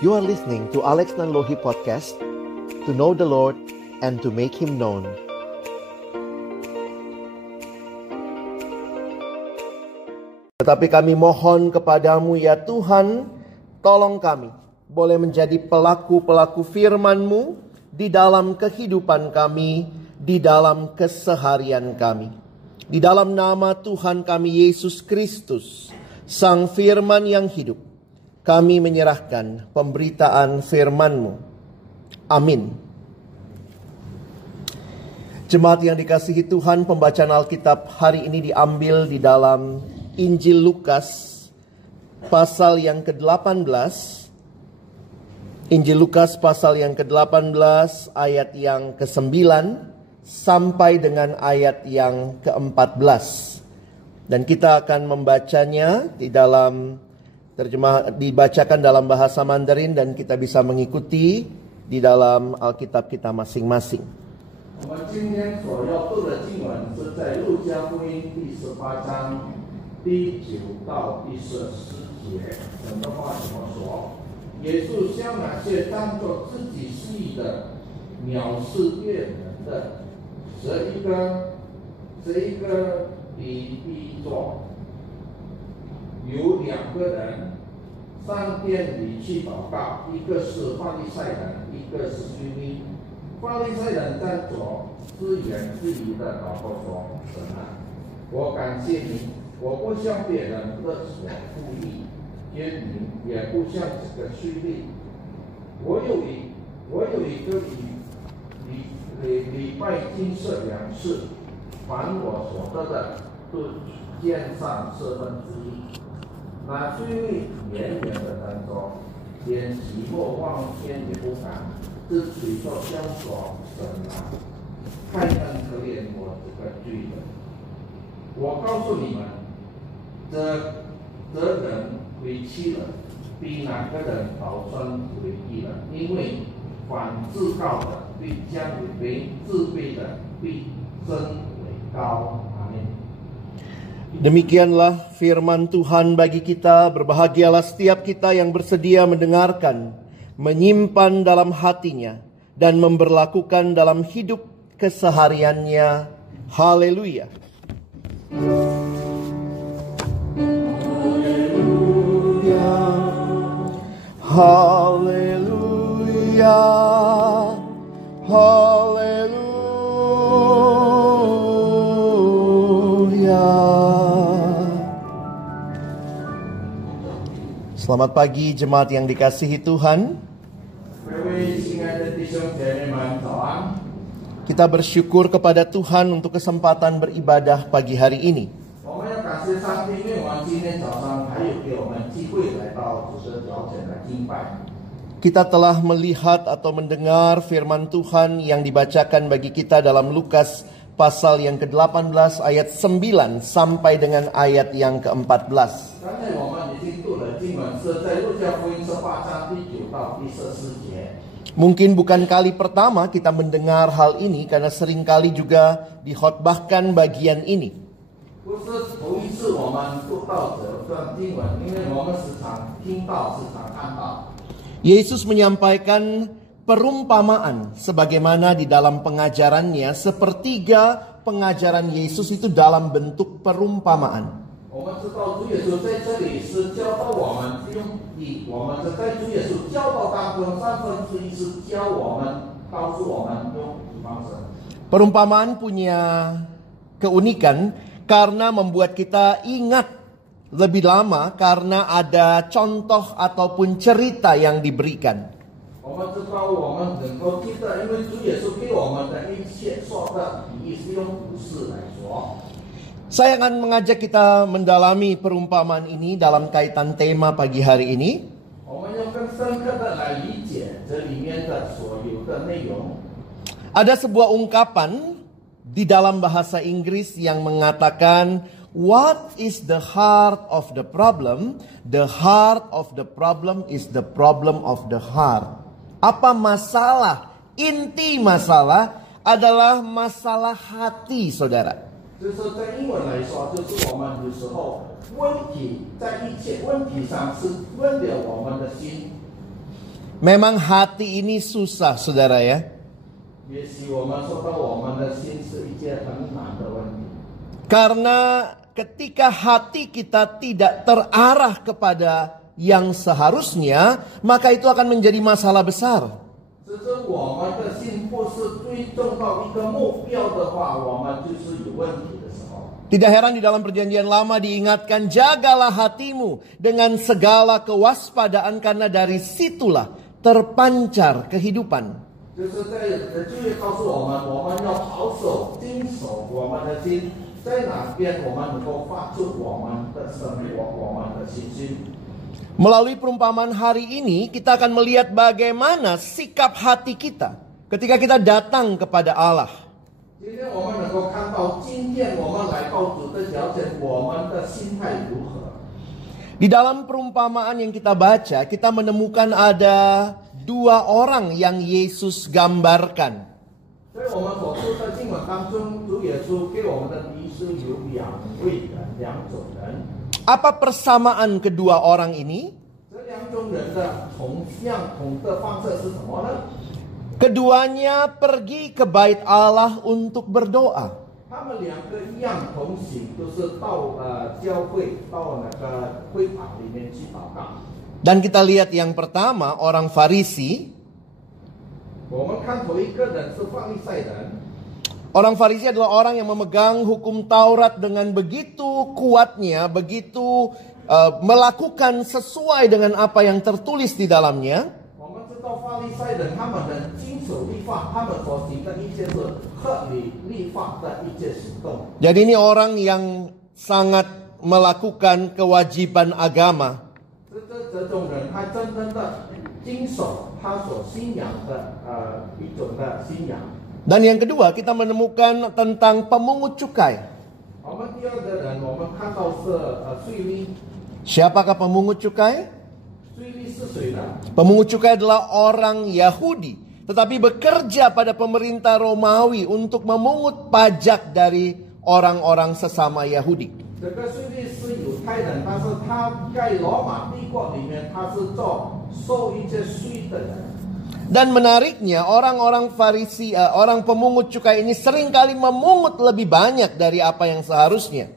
You are listening to Alex Nanlohi Podcast, to know the Lord and to make Him known. Tetapi kami mohon kepadamu ya Tuhan, tolong kami boleh menjadi pelaku-pelaku firman-Mu di dalam kehidupan kami, di dalam keseharian kami. Di dalam nama Tuhan kami Yesus Kristus, Sang Firman yang hidup, kami menyerahkan pemberitaan firman-Mu. Amin. Jemaat yang dikasihi Tuhan, pembacaan Alkitab hari ini diambil di dalam Injil Lukas pasal yang ke-18. Injil Lukas pasal yang ke-18 ayat yang ke-9 sampai dengan ayat yang ke-14. Dan kita akan membacanya di dalam dibacakan dalam bahasa Mandarin dan kita bisa mengikuti di dalam Alkitab kita masing-masing.有两个人上殿里去祷告，一个是法利赛人，一个是税吏。法利赛人站着，自言自语的祷告说：“神啊，我感谢你，我不向别人勒索故意，奸淫，也不像这个税吏。我有一个礼拜金色粮食，凡我所得的，都献上1/4。”那税吏远远的站着，连寂寞望天也不敢，只嘴说相说：“神啊，太可怜我这个罪人。我告诉你们，这人为妻了，比哪个人倒算为义了？因为凡自高的必降为卑，自卑的必升为高。”阿门。Demikianlah firman Tuhan bagi kita. Berbahagialah setiap kita yang bersedia mendengarkan, menyimpan dalam hatinya, dan memberlakukan dalam hidup kesehariannya. Haleluya. Haleluya. Haleluya. Selamat pagi jemaat yang dikasihi Tuhan. Kita bersyukur kepada Tuhan untuk kesempatan beribadah pagi hari ini. Kita telah melihat atau mendengar firman Tuhan yang dibacakan bagi kita dalam Lukas pasal yang ke-18 ayat 9 sampai dengan ayat yang ke-14. Mungkin bukan kali pertama kita mendengar hal ini karena seringkali juga dikhotbahkan bagian ini. Yesus menyampaikan perumpamaan sebagaimana di dalam pengajarannya, sepertiga pengajaran Yesus itu dalam bentuk perumpamaan. Perumpamaan punya keunikan karena membuat kita ingat lebih lama karena ada contoh ataupun cerita yang diberikan. Saya akan mengajak kita mendalami perumpamaan ini dalam kaitan tema pagi hari ini. Ada sebuah ungkapan di dalam bahasa Inggris yang mengatakan, "What is the heart of the problem? The heart of the problem is the problem of the heart." Apa masalah? Inti masalah adalah masalah hati, saudara. 就是在英文来说，就是我们有时候问题在一切问题上是问了我们的心。Memang hati ini susah, saudara ya. 也许我们说到我们的心是一件很难的问题， Karena ketika hati kita tidak terarah kepada yang seharusnya, maka itu akan menjadi masalah besar. 只是我们的心不是追踪到一个目标的话，我们就是有问题的时候。 Tidak heran di dalam perjanjian lama diingatkan, jagalah hatimu dengan segala kewaspadaan karena dari situlah terpancar kehidupan. 就是在旧约告诉我们，我们要保守、经守我们的心，在哪边我们能够发出我们的生活、我们的信心。 Melalui perumpamaan hari ini, kita akan melihat bagaimana sikap hati kita ketika kita datang kepada Allah. 今天我们能够看到，今天我们来到主的脚前，我们的心态如何？ Di dalam perumpamaan yang kita baca, kita menemukan ada dua orang yang Yesus gambarkan. 在我们所读的经文当中，主耶稣给我们的提示有两位人、两种人。 Apa persamaan kedua orang ini? 这两种人的同方式是什么呢？ Keduanya pergi ke bait Allah untuk berdoa. 他们两个一样同行，都是到教会到那个会堂里面去祷告。 Dan kita lihat yang pertama, orang Farisi. 我们看头一个人是法利赛人， Orang Farisi adalah orang yang memegang hukum Taurat dengan begitu kuatnya, begitu melakukan sesuai dengan apa yang tertulis di dalamnya. 我们知道法利赛人他们能经守律法，他们所行的一切是合理律法的一些行动。 Jadi ini orang yang sangat melakukan kewajiban agama. 这种人，他真正的经守他所信仰的一种的信仰。 Dan yang kedua, kita menemukan tentang pemungut cukai. 我们第二个人，我们看到是税吏。 Siapakah pemungut cukai? 税吏是谁呢？ Pemungut cukai adalah orang Yahudi, tetapi bekerja pada pemerintah Romawi untuk memungut pajak dari orang-orang sesama Yahudi. 这个税吏是犹太人，但是他在罗马帝国里面，他是收一些税的人。 Dan menariknya, orang-orang Farisi, orang pemungut cukai ini seringkali memungut lebih banyak dari apa yang seharusnya.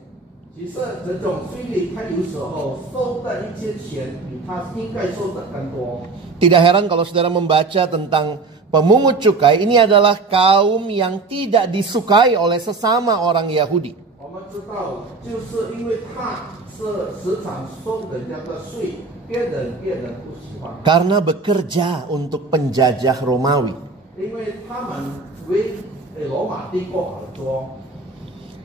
其实这种税吏，他有时候收的一些钱比他应该收的更多。 Tidak heran kalau saudara membaca tentang pemungut cukai, ini adalah kaum yang tidak disukai oleh sesama orang Yahudi. 我们知道，就是因为他是时常收人家的税，别人不喜欢。 Karena bekerja untuk penjajah Romawi. 因为他们为罗马帝国而做。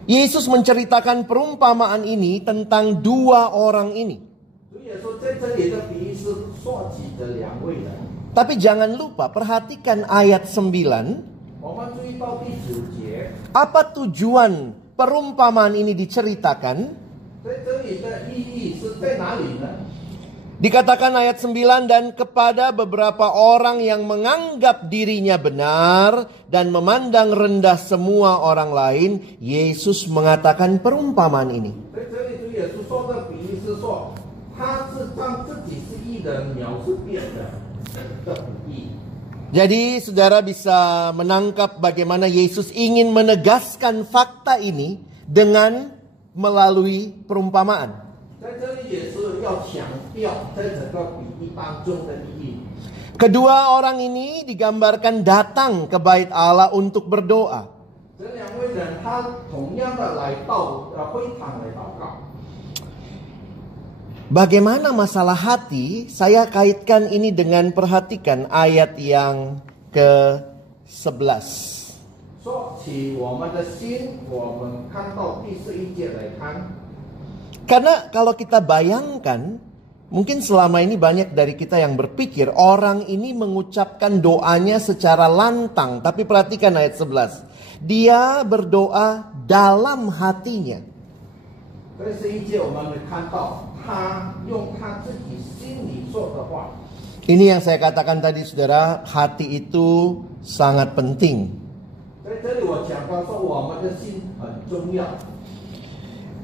Yesus menceritakan perumpamaan ini tentang dua orang ini. 主耶稣在这里的比喻是说起这两位人。 Tapi jangan lupa, perhatikan ayat 9. 我们注意到第9节， Apa tujuan perumpamaan ini diceritakan? 在这里的意义是在哪里呢？ Dikatakan ayat 9, dan kepada beberapa orang yang menganggap dirinya benar dan memandang rendah semua orang lain, Yesus mengatakan perumpamaan ini. 在这里，主耶稣说的比喻是说，他是让自己是义人，藐视别人的比喻。 Jadi saudara bisa menangkap bagaimana Yesus ingin menegaskan fakta ini dengan melalui perumpamaan. 在这里也是要强调在整个比喻当中的意义。 Kedua orang ini digambarkan datang ke bait Allah untuk berdoa. 这两位人他同样的来到会堂来祷告。 Bagaimana masalah hati? Saya kaitkan ini dengan perhatikan ayat yang ke-11. 说起我们的心，我们看到第11节来看。 Karena kalau kita bayangkan, mungkin selama ini banyak dari kita yang berpikir orang ini mengucapkan doanya secara lantang. Tapi perhatikan ayat 11. Dia berdoa dalam hatinya. 在11节我们会看到他用他自己心里说的话。 Ini yang saya katakan tadi saudara, hati itu sangat penting. 在这里我讲到说我们的心很重要。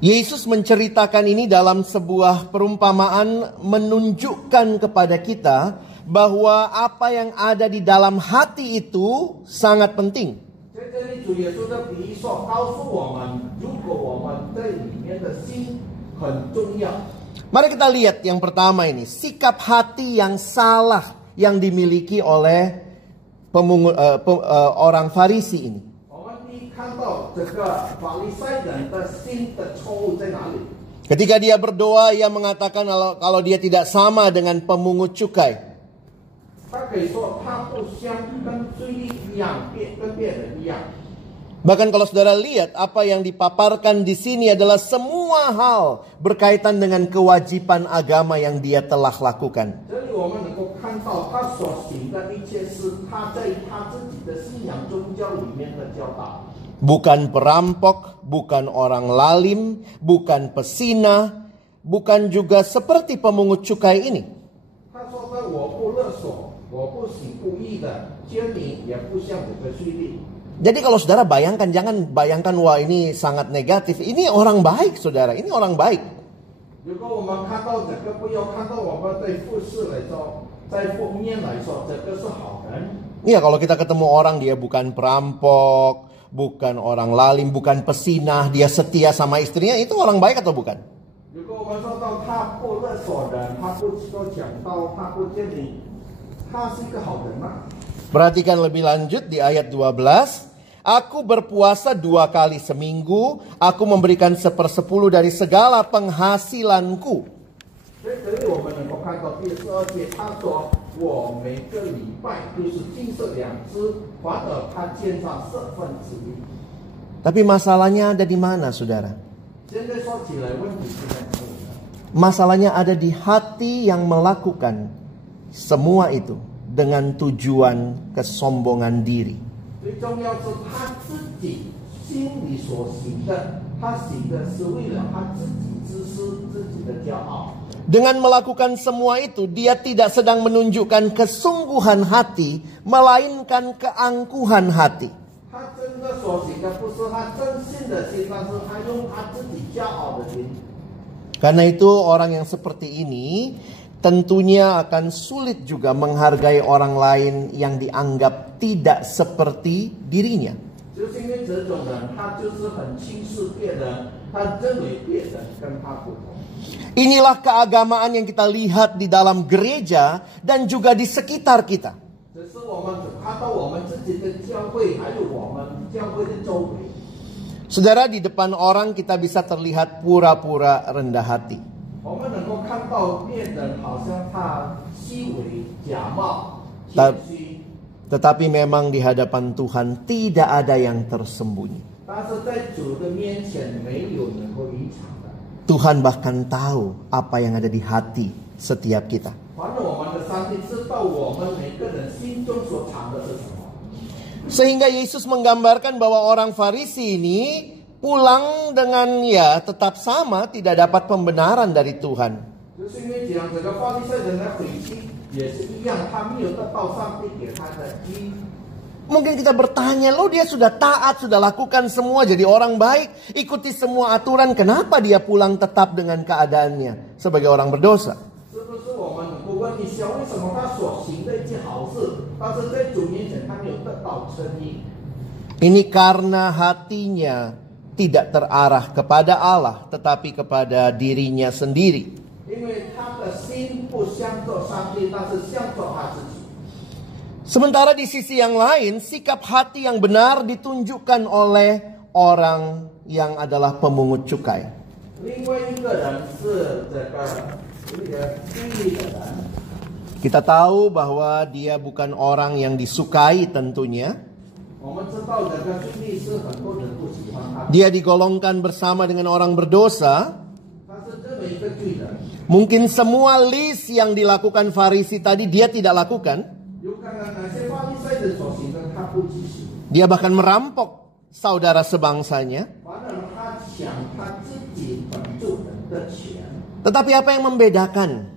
Yesus menceritakan ini dalam sebuah perumpamaan menunjukkan kepada kita bahwa apa yang ada di dalam hati itu sangat penting. 在这里，主耶稣的比喻说，告诉我们，如果我们在里面的心很重要。 Mari kita lihat yang pertama ini, sikap hati yang salah yang dimiliki oleh orang Farisi ini. 我们第一看到这个法利赛人的心的错误在哪里？ Ketika dia berdoa, ia mengatakan kalau dia tidak sama dengan pemungut cukai. 他可以说他不像跟罪人一样，跟别人一样。 Bahkan kalau saudara lihat apa yang dipaparkan di sini adalah semua hal berkaitan dengan kewajiban agama yang dia telah lakukan. 这里我们能够看到他所行的一切是他在他自己的信仰宗教里面的教导。 Bukan perampok, bukan orang lalim, bukan pesinah, bukan juga seperti pemungut cukai ini. 他说的我不勒索，我不行不义的，奸淫也不像这个税吏。 Jadi kalau saudara bayangkan, jangan bayangkan wah ini sangat negatif. Ini orang baik saudara, ini orang baik. 如果我们看到这个，不要看到我们对复试来说，在负面来说，这个是好人。 Iya, kalau kita ketemu orang dia bukan perampok, bukan orang lalim, bukan pesinah, dia setia sama istrinya, itu orang baik atau bukan? 如果我们说到他不勒索人，他不讲到他不奸淫，他是一个好人吗？ Perhatikan lebih lanjut di ayat 12. Aku berpuasa 2 kali seminggu, aku memberikan 1/10 dari segala penghasilanku. 所以这里我们能够看到第12节，他说我每个礼拜就是禁食2次，反而他减少1/4。 Tapi masalahnya ada di mana saudara? 现在说起来，问题是在哪里呢？ Masalahnya ada di hati yang melakukan semua itu dengan tujuan kesombongan diri. 最重要是他自己心里所行的，他行的是为了他自己自私、自己的骄傲。 Dengan melakukan semua itu, dia tidak sedang menunjukkan kesungguhan hati, melainkan keangkuhan hati. 他真的所行的不是他真心的心，但是他用他自己骄傲的心。 Karena itu orang yang seperti ini tentunya akan sulit juga menghargai orang lain yang dianggap tidak seperti dirinya. 就是因为这种人，他就是很轻视别人，他认为别人跟他不同。 Inilah keagamaan yang kita lihat di dalam gereja dan juga di sekitar kita. 只是我们只看到我们自己的教会，还有我们教会的周围。 Saudara, di depan orang kita bisa terlihat pura-pura rendah hati. 我们能够看到别人好像他虚伪、假冒、谦虚， Tetapi memang di hadapan Tuhan tidak ada yang tersembunyi. 但是在主的面前没有能够隐藏的。 Tuhan bahkan tahu apa yang ada di hati setiap kita. 反正我们的上帝知道我们每个人心中所藏的是什么。 Sehingga Yesus menggambarkan bahwa orang Farisi ini pulang dengan tetap sama, tidak dapat pembenaran dari Tuhan. 就是因为讲这个法利赛人的回去也是一样，他没有得到上帝给他的义。 Mungkin kita bertanya, loh dia sudah taat, sudah lakukan semua, jadi orang baik, ikuti semua aturan, kenapa dia pulang tetap dengan keadaannya sebagai orang berdosa? 是不是我们能够问一下，为什么他所行的一件好事，但是在主面前他没有得到称义？ Ini karena hatinya tidak terarah kepada Allah, tetapi kepada dirinya sendiri. 因为他的心不向着上帝，但是向着他自己。 Sementara di sisi yang lain, sikap hati yang benar ditunjukkan oleh orang yang adalah pemungut cukai. 另外一个人是这个地利的人， Kita tahu bahwa dia bukan orang yang disukai tentunya. 我们知道这个地利是很多人不喜欢他， Dia digolongkan bersama dengan orang berdosa. 他是这么一个罪人。 Mungkin semua list yang dilakukan Farisi tadi dia tidak lakukan. 有可能哪些法利赛人所行的他不执行， Dia bahkan merampok saudara sebangsanya. 反而他抢他自己本族人的钱。 Tetapi apa yang membedakan?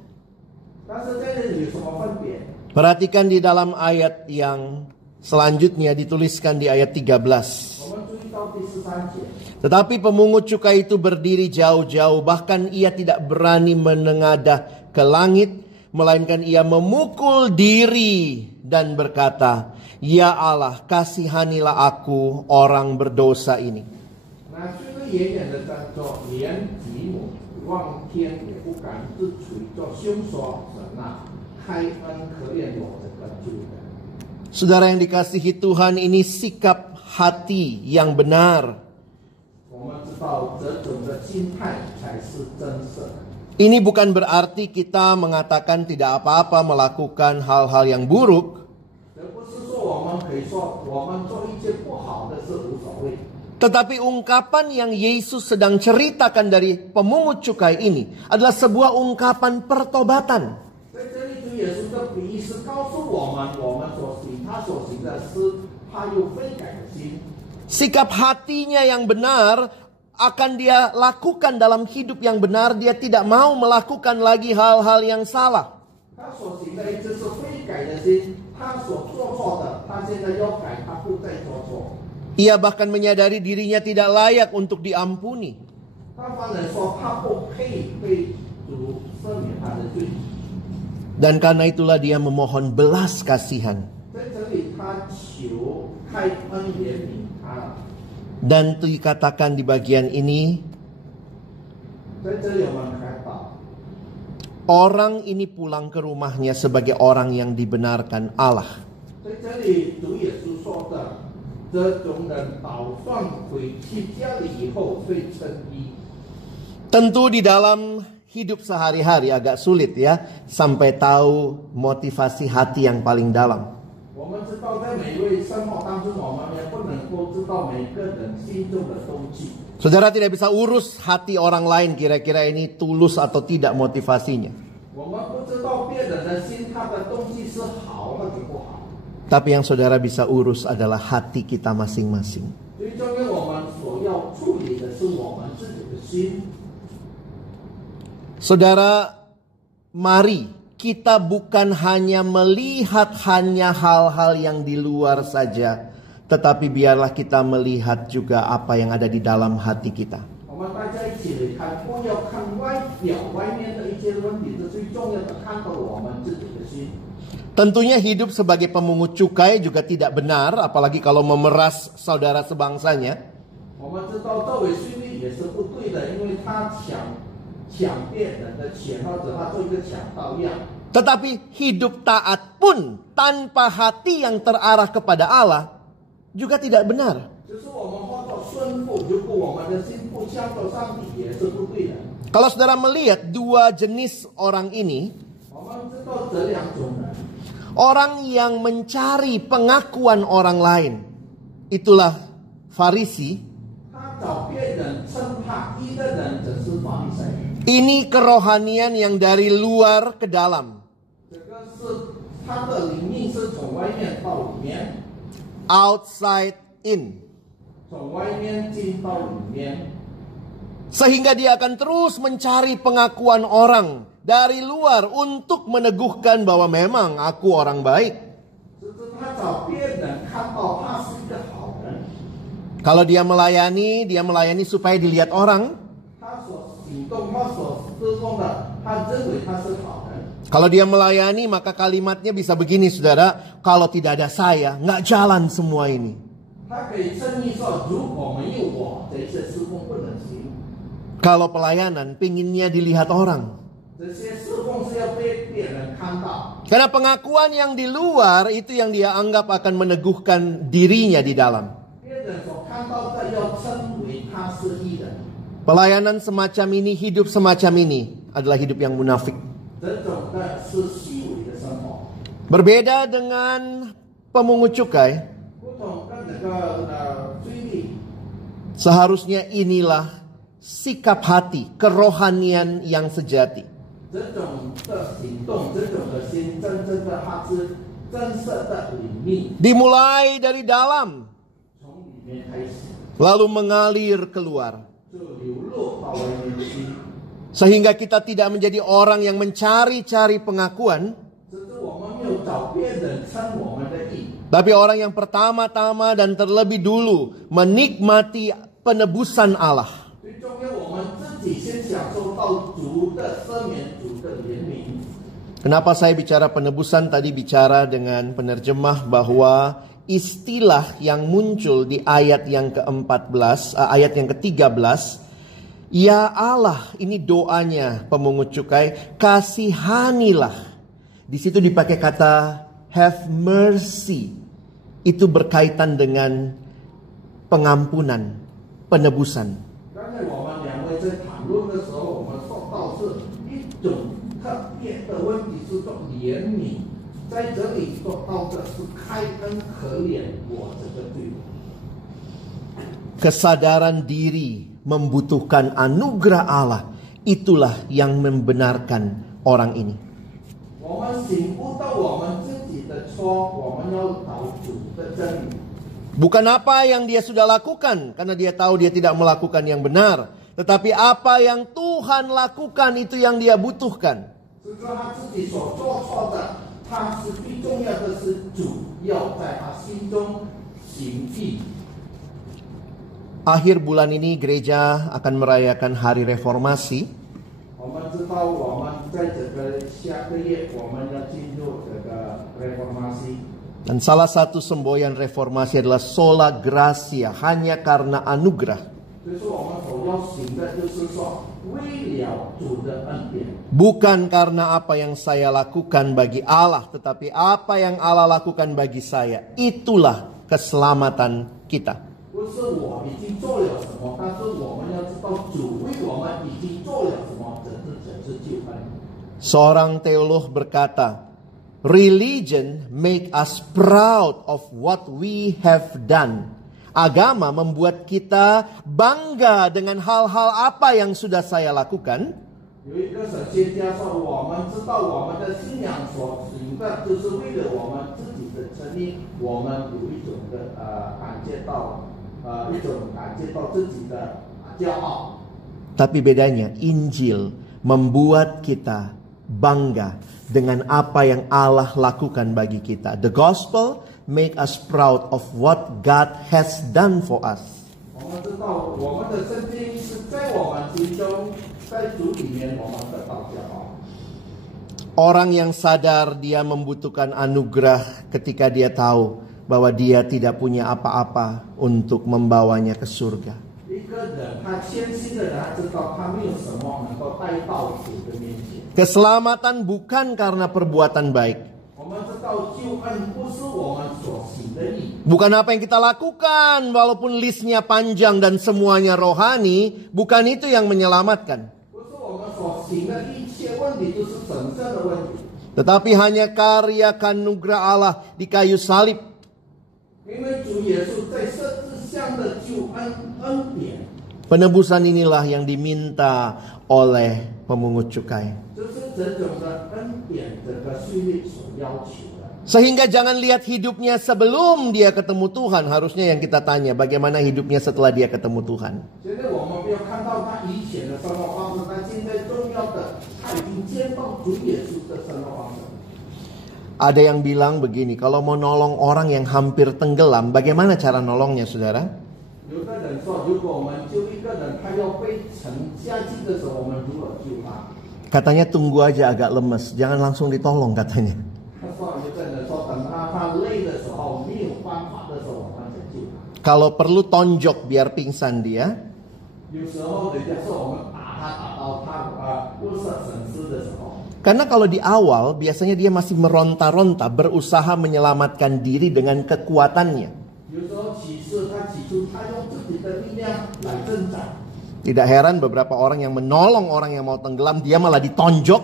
但是在这里有什么分别？ Perhatikan di dalam ayat yang selanjutnya dituliskan di ayat 13. 我们注意到第13节。 Tetapi pemungut cukai itu berdiri jauh-jauh, bahkan ia tidak berani menengadah ke langit, melainkan ia memukul diri dan berkata, "Ya Allah, kasihanilah aku orang berdosa ini." 那虽然远远的站着，连吉姆望天也不敢自垂，就凶说：“神啊，开恩可怜我这个罪人。” Saudara yang dikasihi Tuhan, ini sikap hati yang benar. 我们知道这种的心态才是真实的。 Ini bukan berarti kita mengatakan tidak apa-apa melakukan hal-hal yang buruk. 而不是说我们可以说我们做一些不好的事无所谓。 Tetapi ungkapan yang Yesus sedang ceritakan dari pemungut cukai ini adalah sebuah ungkapan pertobatan. 在这里，主耶稣的比喻是告诉我们，我们所行他所行的是他有悔改的心。 Sikap hatinya yang benar akan dia lakukan dalam hidup yang benar. Dia tidak mau melakukan lagi hal-hal yang salah. 他所行的一直是悔改的心，他所做错的，他现在要改，他不再做错。 Ia bahkan menyadari dirinya tidak layak untuk diampuni. 他反而说他不配被主赦免他的罪。 Dan karena itulah dia memohon belas kasihan. 在这里，他求开恩怜悯他。 Dan dikatakan di bagian ini, 在这里我们看到， orang ini pulang ke rumahnya sebagai orang yang dibenarkan Allah. 在这里主耶稣说的，这种人打算回去家里以后会称义。 Tentu di dalam hidup sehari-hari agak sulit ya, sampai tahu motivasi hati yang paling dalam. 我们知道，在每一位生活当中，我们也不能够知道每个人心中的动机。 Saudara tidak bisa urus hati orang lain kira-kira ini tulus atau tidak motivasinya. 我们不知道别人的心，他的动机是好还是不好。 Tapi yang saudara bisa urus adalah hati kita masing-masing. 最重要，我们所要处理的是我们自己的心。 Saudara, mari kita bukan hanya melihat hanya hal-hal yang di luar saja, tetapi biarlah kita melihat juga apa yang ada di dalam hati kita. 我们大家一起来看，不要看外表外面的一些问题，这最重要的看到我们自己的心。 Tentunya hidup sebagai pemungut cukai juga tidak benar, apalagi kalau memeras saudara sebangsanya. 我们知道作为税吏也是不对的，因为他抢别人的钱，或者他做一个强盗一样。 Tetapi hidup taat pun tanpa hati yang terarah kepada Allah juga tidak benar. 就是我们或者顺服，如果我们的心不向着上帝，也是不对的。 Kalau saudara melihat dua jenis orang ini, 我们知道这两种人， orang yang mencari pengakuan orang lain, itulah Farisi. 他找别人称他义的人，则是法利赛人。 Ini kerohanian yang dari luar ke dalam. 这个是他的灵命是从外面到里面， Outside in. 从外面进到里面。 Sehingga dia akan terus mencari pengakuan orang dari luar untuk meneguhkan bahwa memang aku orang baik. 就是他找别人看到他是一个好人， Kalau dia melayani supaya dilihat orang. 他所行动、他所施工的，他认为他是好人。 Kalau dia melayani maka kalimatnya bisa begini saudara, kalau tidak ada saya nggak jalan semua ini. 他可以称义说，如果没有我，这些施工不能行。 Kalau pelayanan pinginnya dilihat orang. 这些施工是要被别人看到。 Karena pengakuan yang di luar itu yang dia anggap akan meneguhkan dirinya di dalam. 别人所看到的要称为他是义人。 Pelayanan semacam ini, hidup semacam ini adalah hidup yang munafik. 这种的是虚伪的生活， Berbeda dengan pemungut cukai, 不同跟那个税吏。 seharusnya inilah sikap hati, kerohanian yang sejati. 这种的行动，这种的心，真正的它是真实的灵命， Dimulai dari dalam, 从里面开始， lalu mengalir keluar. 就流露到外面去。 Sehingga kita tidak menjadi orang yang mencari-cari pengakuan, 只是我们没有找别人称我们的义， tapi orang yang pertama-tama dan terlebih dulu menikmati penebusan Allah. 最重要，我们自己先享受到主的赦免、主的怜悯。Kenapa saya bicara penebusan? Tadi bicara dengan penerjemah bahwa istilah yang muncul di ayat yang ke-14, ayat yang ke-13, ya Allah, ini doanya pemungut cukai, kasihanilah. Di situ dipakai kata have mercy. Itu berkaitan dengan pengampunan, penebusan. Kesadaran diri membutuhkan anugerah Allah, itulah yang membenarkan orang ini. Bukan apa yang dia sudah lakukan, karena dia tahu dia tidak melakukan yang benar, tetapi apa yang Tuhan lakukan itu yang dia butuhkan. Akhir bulan ini gereja akan merayakan Hari Reformasi. Dan salah satu semboyan reformasi adalah sola gratia, hanya karena anugerah. Bukan karena apa yang saya lakukan bagi Allah, tetapi apa yang Allah lakukan bagi saya. Itulah keselamatan kita. Seorang teolog berkata, religion make us proud of what we have done. Agama membuat kita bangga dengan hal-hal apa yang sudah saya lakukan. Tapi bedanya, Injil membuat kita bangga dengan apa yang Allah lakukan bagi kita. The gospel make us proud of what God has done for us. Orang yang sadar dia membutuhkan anugerah ketika dia tahu bahwa dia tidak punya apa-apa untuk membawanya ke surga. Keselamatan bukan karena perbuatan baik. Bukan apa yang kita lakukan, walaupun listnya panjang dan semuanya rohani, bukan itu yang menyelamatkan. Tetapi hanya karya kanugerah Allah di kayu salib. Penebusan inilah yang diminta oleh pemungut cukai. Sehingga jangan lihat hidupnya sebelum dia ketemu Tuhan. Harusnya yang kita tanya, bagaimana hidupnya setelah dia ketemu Tuhan. Ada yang bilang begini, kalau mau nolong orang yang hampir tenggelam, bagaimana cara nolongnya, saudara? Katanya tunggu aja agak lemes, jangan langsung ditolong katanya. Kalau perlu tonjok biar pingsan dia. Karena kalau di awal biasanya dia masih meronta-ronta, berusaha menyelamatkan diri dengan kekuatannya. Tidak heran beberapa orang yang menolong orang yang mau tenggelam, dia malah ditonjok,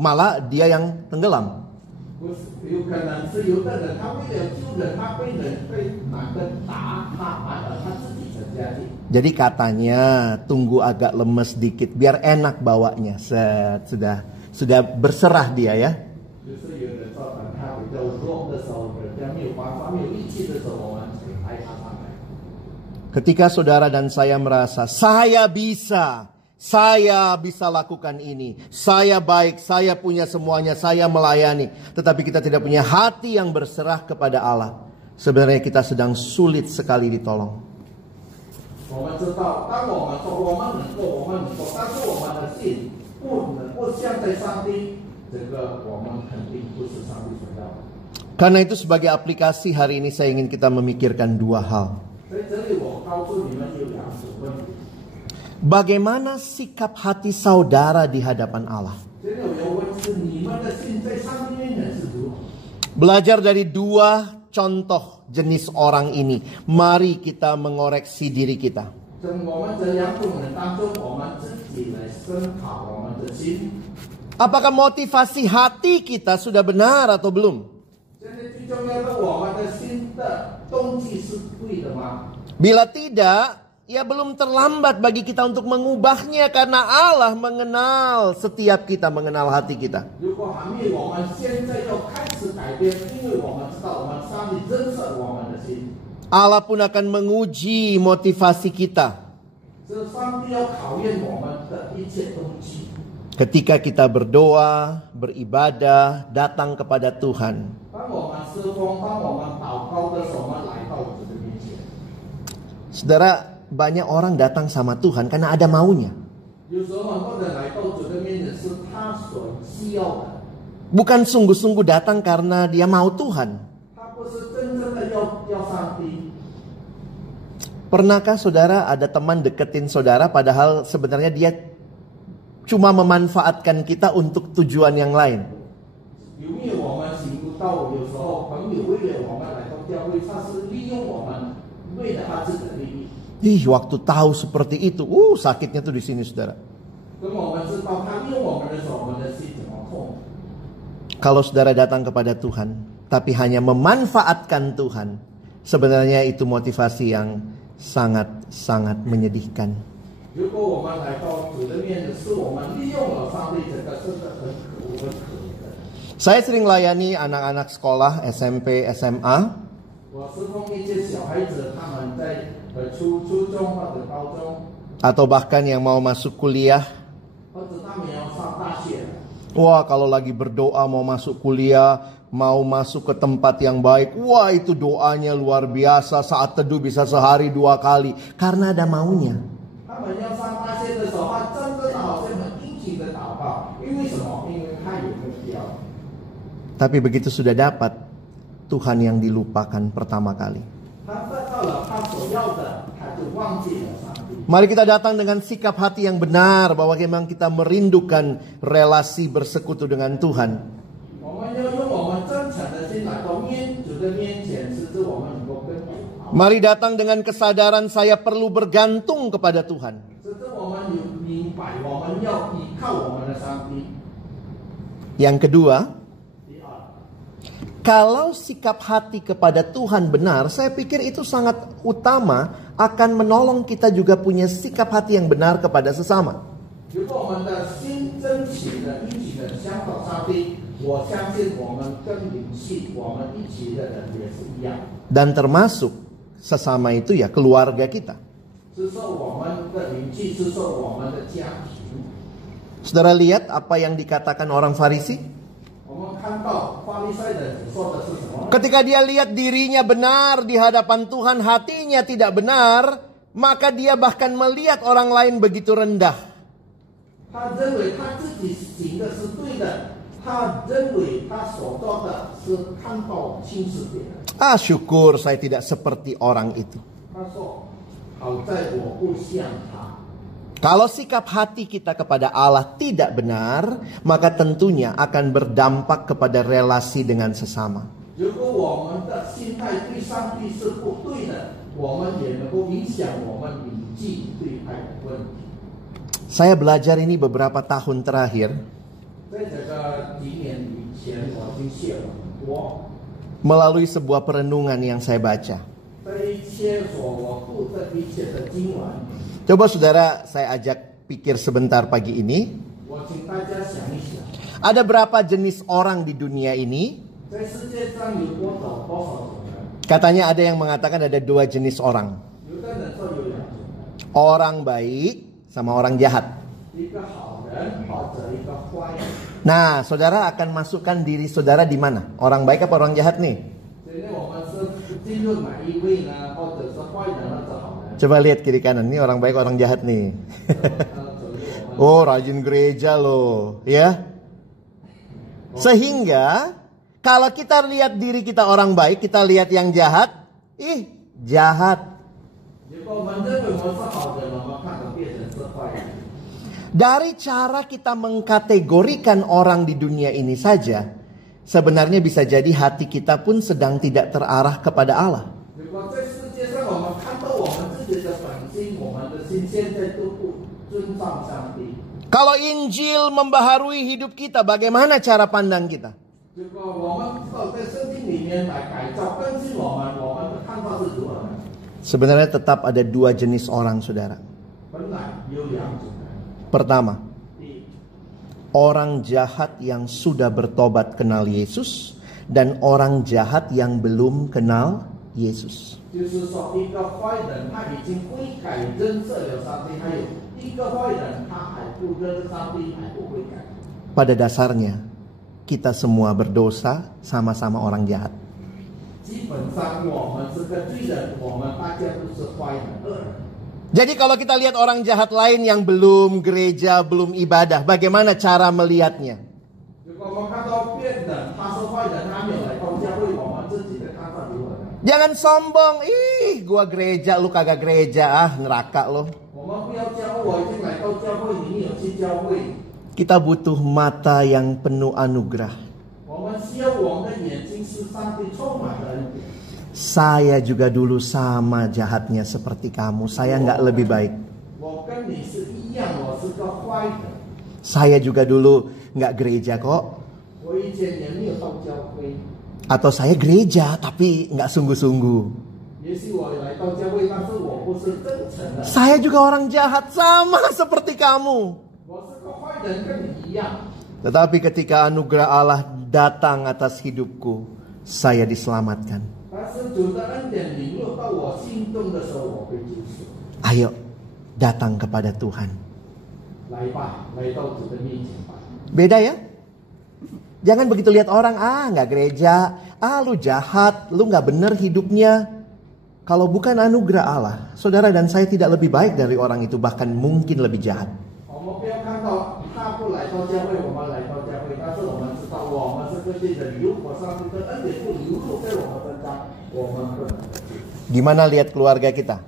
malah dia yang tenggelam. Jadi katanya tunggu agak lemes dikit biar enak bawanya. Sudah berserah dia ya. Ketika saudara dan saya merasa saya bisa lakukan ini, saya baik, saya punya semuanya, saya melayani, tetapi kita tidak punya hati yang berserah kepada Allah, sebenarnya kita sedang sulit sekali ditolong. 这个我们肯定不是上帝所要的。 Karena itu sebagai aplikasi hari ini saya ingin kita memikirkan dua hal. 所以这里我告诉你们有两种问题。 Bagaimana sikap hati saudara di hadapan Allah? 这里我要问是你们的心在上帝面前是如何？ Belajar dari dua contoh jenis orang ini. Mari kita mengoreksi diri kita. 从我们这两种人当中，我们自己来思考我们的心。 Apakah motivasi hati kita sudah benar atau belum? 现在最重要的，我们的心的动机是对的吗？ Bila tidak, ya belum terlambat bagi kita untuk mengubahnya karena Allah mengenal setiap kita, mengenal hati kita. 如果还没有，我们现在要开始改变，因为我们知道我们上帝认识我们的心。 Allah pun akan menguji motivasi kita 这上帝要考验我们的一切动机。 ketika kita berdoa, beribadah, datang kepada Tuhan. 当我们侍奉，当我们祷告的时候，我们来到主的面前。 Saudara, banyak orang datang sama Tuhan karena ada maunya. 有时候很多人来到主的面前是他所需要的， Bukan sungguh-sungguh datang karena dia mau Tuhan. 他不是真正的要上帝。 Pernahkah saudara ada teman deketin saudara padahal sebenarnya dia cuma memanfaatkan kita untuk tujuan yang lain? 有没有我们行不到？有时候朋友为了我们来到教会，他是利用我们，为了他自己的利益。 Waktu tahu seperti itu, sakitnya tuh di sini saudara. 等我们知道他利用我们的时候，我们的心怎么痛？ Kalau saudara datang kepada Tuhan, tapi hanya memanfaatkan Tuhan, sebenarnya itu motivasi yang sangat-sangat menyedihkan. 如果我们来到主的面前，是我们利用了上帝，这个真的很可恶、很可怜的。 Saya sering layani anak-anak sekolah SMP, SMA, 我侍奉一些小孩子，他们在初中或者高中， atau bahkan yang mau masuk kuliah. 或者他们要上大学。 Wah, kalau lagi berdoa mau masuk kuliah, mau masuk ke tempat yang baik, wah itu doanya luar biasa. Saat teduh bisa sehari 2 kali karena ada maunya. 他们要上大学的时候，他真的好像很殷勤的祷告，因为什么？因为他有目标。 Tapi begitu sudah dapat, Tuhan yang dilupakan pertama kali. 他得到了他所要的，他就忘记了上帝。 Mari kita datang dengan sikap hati yang benar bahwa memang kita merindukan relasi bersekutu dengan Tuhan. 我们要用我们真诚的心来到主的面前，使之我们能够跟主好。 Mari datang dengan kesadaran saya perlu bergantung kepada Tuhan. 使之我们有明白，我们要依靠我们的上帝。 Yang kedua, 第二， kalau sikap hati kepada Tuhan benar, saya pikir itu sangat utama akan menolong kita juga punya sikap hati yang benar kepada sesama. 如果我们的心真情的、殷勤的相讨上帝，我相信我们跟灵性，我们一起的人也是一样。 Dan termasuk sesama itu ya keluarga kita. 是受我们的灵气，是受我们的家庭。 Saudara lihat apa yang dikatakan orang Farisi? 我们看到法利赛人说的是什么？ Ketika dia lihat dirinya benar di hadapan Tuhan, hatinya tidak benar, maka dia bahkan melihat orang lain begitu rendah. 他认为他自己行的是对的，他认为他所做的是看到轻视别人。 Syukur saya tidak seperti orang itu. 他说：“好在我不像他。” Kalau sikap hati kita kepada Allah tidak benar, maka tentunya akan berdampak kepada relasi dengan sesama. 如果我们的心态对上帝是不对的，我们也能够影响我们灵际对爱的问题。 Saya belajar ini beberapa tahun terakhir 在这个几年以前，我已经写了很多。 melalui sebuah perenungan yang saya baca. 这一切我读的一切的经文， Coba saudara, saya ajak pikir sebentar pagi ini. 我请大家想一想， Ada berapa jenis orang di dunia ini? 在世界上有多少种人？ Katanya ada yang mengatakan ada 2 jenis orang. 有的人说有2种人， Orang baik sama orang jahat. 一个好人或者一个坏人。 Nah, saudara akan masukkan diri saudara di mana? Orang baik apa orang jahat nih? 现在我们是进入哪一位呢？或者是坏人或者好人？ Coba lihat kiri kanan, ini orang baik orang jahat nih. Oh, rajin gereja loh, ya. Sehingga kalau kita lihat diri kita orang baik, kita lihat yang jahat, jahat. Dari cara kita mengkategorikan orang di dunia ini saja, sebenarnya bisa jadi hati kita pun sedang tidak terarah kepada Allah. Kalau Injil membaharui hidup kita, bagaimana cara pandang kita? Sebenarnya tetap ada dua jenis orang, saudara. Pertama, orang jahat yang sudah bertobat kenal Yesus, dan orang jahat yang belum kenal Yesus. Pada dasarnya, kita semua berdosa, sama-sama orang jahat. Jadi kalau kita lihat orang jahat lain yang belum gereja, belum ibadah, bagaimana cara melihatnya? Jangan sombong, gua gereja, lu kagak gereja, neraka lo. Kita butuh mata yang penuh anugerah. Saya juga dulu sama jahatnya seperti kamu. Saya nggak lebih baik. Saya juga dulu nggak gereja kok. Atau saya gereja tapi nggak sungguh-sungguh. Saya juga orang jahat sama seperti kamu. Tetapi ketika anugerah Allah datang atas hidupku, saya diselamatkan. Ayo datang kepada Tuhan. Beda ya? Jangan begitu lihat orang, nggak gereja, lu jahat, lu nggak benar hidupnya. Kalau bukan anugerah Allah, saudara dan saya tidak lebih baik dari orang itu, bahkan mungkin lebih jahat. Gimana lihat keluarga kita?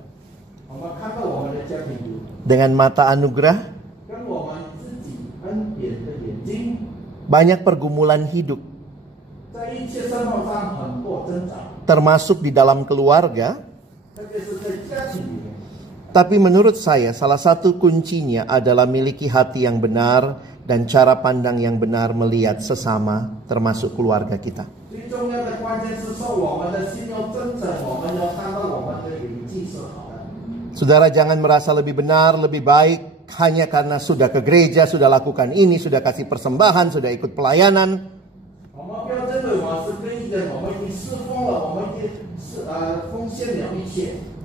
Dengan mata anugerah? Banyak pergumulan hidup, termasuk di dalam keluarga. Tapi menurut saya salah satu kuncinya adalah miliki hati yang benar dan cara pandang yang benar melihat sesama, termasuk keluarga kita. Saudara jangan merasa lebih benar, lebih baik hanya karena sudah ke gereja, sudah lakukan ini, sudah kasih persembahan, sudah ikut pelayanan.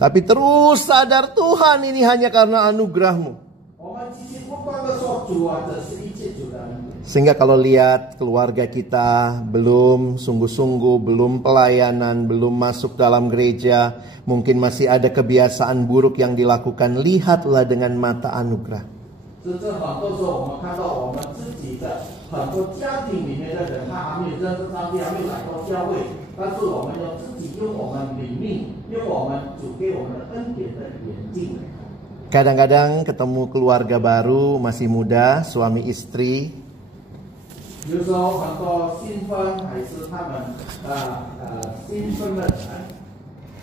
Tapi terus sadar Tuhan ini hanya karena anugerah-Mu. Sehingga kalau lihat keluarga kita belum sungguh-sungguh, belum pelayanan, belum masuk dalam gereja, mungkin masih ada kebiasaan buruk yang dilakukan, lihatlah dengan mata anugerah. Kadang-kadang ketemu keluarga baru, masih muda, suami istri.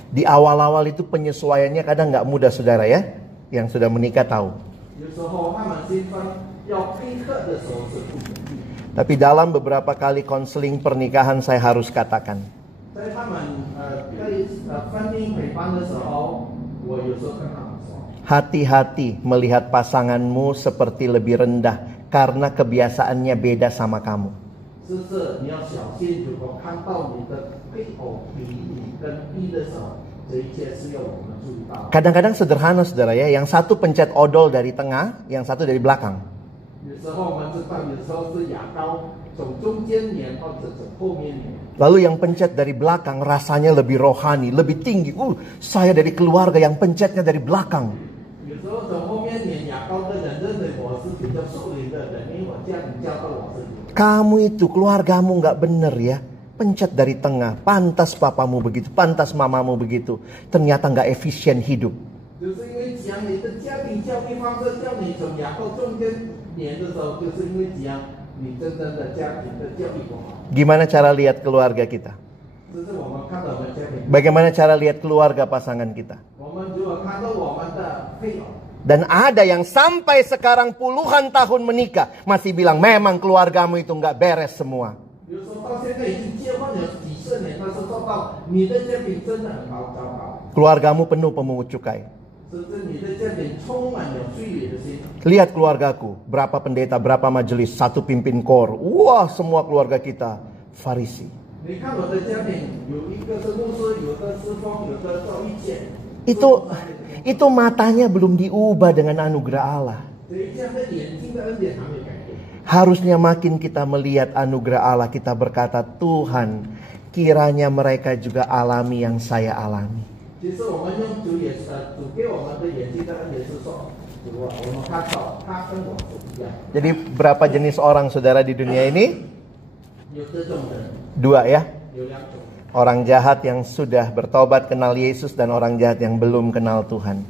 Di awal-awal itu penyesuaiannya kadang nggak mudah, saudara ya. Yang sudah menikah tahu. Tapi dalam beberapa kali konseling pernikahan saya harus katakan, hati-hati melihat pasanganmu seperti lebih rendah karena kebiasaannya beda sama kamu. Kadang-kadang sederhana, saudara ya. Yang satu pencet odol dari tengah, yang satu dari belakang. Lalu yang pencet dari belakang rasanya lebih rohani, lebih tinggi. Saya dari keluarga yang pencetnya dari belakang. Kamu itu keluargamu nggak bener ya. Pencet dari tengah. Pantas papamu begitu, pantas mamamu begitu. Ternyata nggak efisien hidup. Gimana cara lihat keluarga kita? Bagaimana cara lihat keluarga pasangan kita? Dan ada yang sampai sekarang puluhan tahun menikah masih bilang memang keluargamu itu nggak beres semua. Keluargamu penuh pemungut cukai. Lihat keluargaku, berapa pendeta, berapa majelis, satu pimpin kor. Wah, semua keluarga kita Farisi. Itu matanya belum diubah dengan anugerah Allah. Harusnya makin kita melihat anugerah Allah, kita berkata, Tuhan, kiranya mereka juga alami yang saya alami. Jadi berapa jenis orang saudara di dunia ini? Dua ya. Orang jahat yang sudah bertobat kenal Yesus dan orang jahat yang belum kenal Tuhan.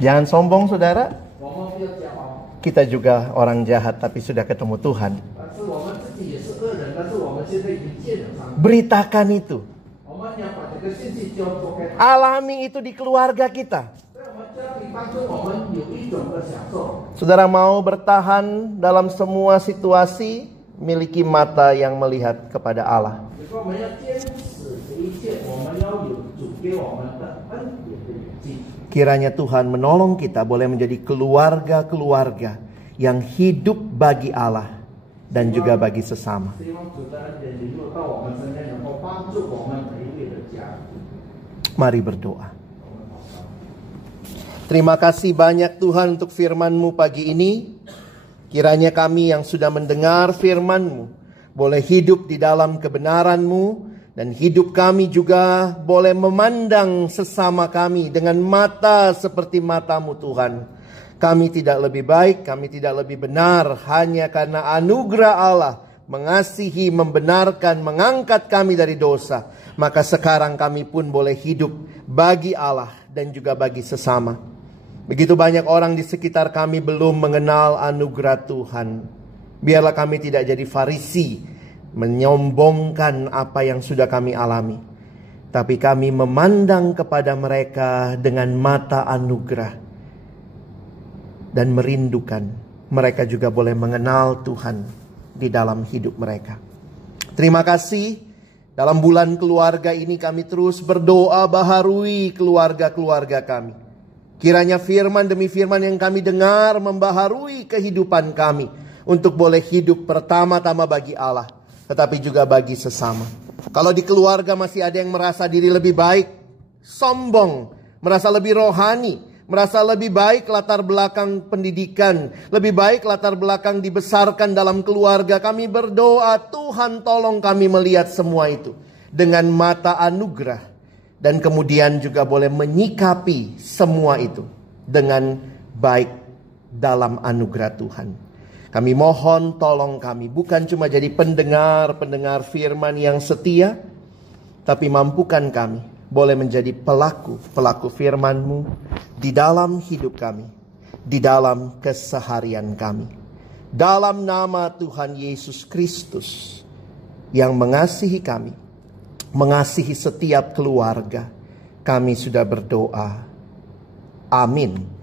Jangan sombong saudara. Kita juga orang jahat tapi sudah ketemu Tuhan. Beritakan itu. Alami itu di keluarga kita. Saudara mau bertahan dalam semua situasi, miliki mata yang melihat kepada Allah. Kiranya Tuhan menolong kita boleh menjadi keluarga-keluarga yang hidup bagi Allah dan juga bagi sesama. Mari berdoa. Terima kasih banyak Tuhan untuk firman-Mu pagi ini. Kiranya kami yang sudah mendengar firman-Mu boleh hidup di dalam kebenaran-Mu. Dan hidup kami juga boleh memandang sesama kami dengan mata seperti mata-Mu Tuhan. Kami tidak lebih baik, kami tidak lebih benar. Hanya karena anugerah Allah mengasihi, membenarkan, mengangkat kami dari dosa. Maka sekarang kami pun boleh hidup bagi Allah dan juga bagi sesama. Begitu banyak orang di sekitar kami belum mengenal anugerah Tuhan. Biarlah kami tidak jadi Farisi, menyombongkan apa yang sudah kami alami. Tapi kami memandang kepada mereka dengan mata anugerah. Dan merindukan mereka juga boleh mengenal Tuhan di dalam hidup mereka. Terima kasih. Dalam bulan keluarga ini kami terus berdoa baharui keluarga-keluarga kami. Kiranya firman demi firman yang kami dengar membaharui kehidupan kami. Untuk boleh hidup pertama-tama bagi Allah, tetapi juga bagi sesama. Kalau di keluarga masih ada yang merasa diri lebih baik, sombong, merasa lebih rohani, merasa lebih baik latar belakang pendidikan, lebih baik latar belakang dibesarkan dalam keluarga, kami berdoa, Tuhan tolong kami melihat semua itu dengan mata anugerah. Dan kemudian juga boleh menyikapi semua itu dengan baik dalam anugerah Tuhan. Kami mohon tolong kami bukan cuma jadi pendengar firman yang setia, tapi mampukan kami boleh menjadi pelaku firman-Mu di dalam hidup kami, di dalam keseharian kami. Dalam nama Tuhan Yesus Kristus yang mengasihi kami, mengasihi setiap keluarga, kami sudah berdoa. Amin.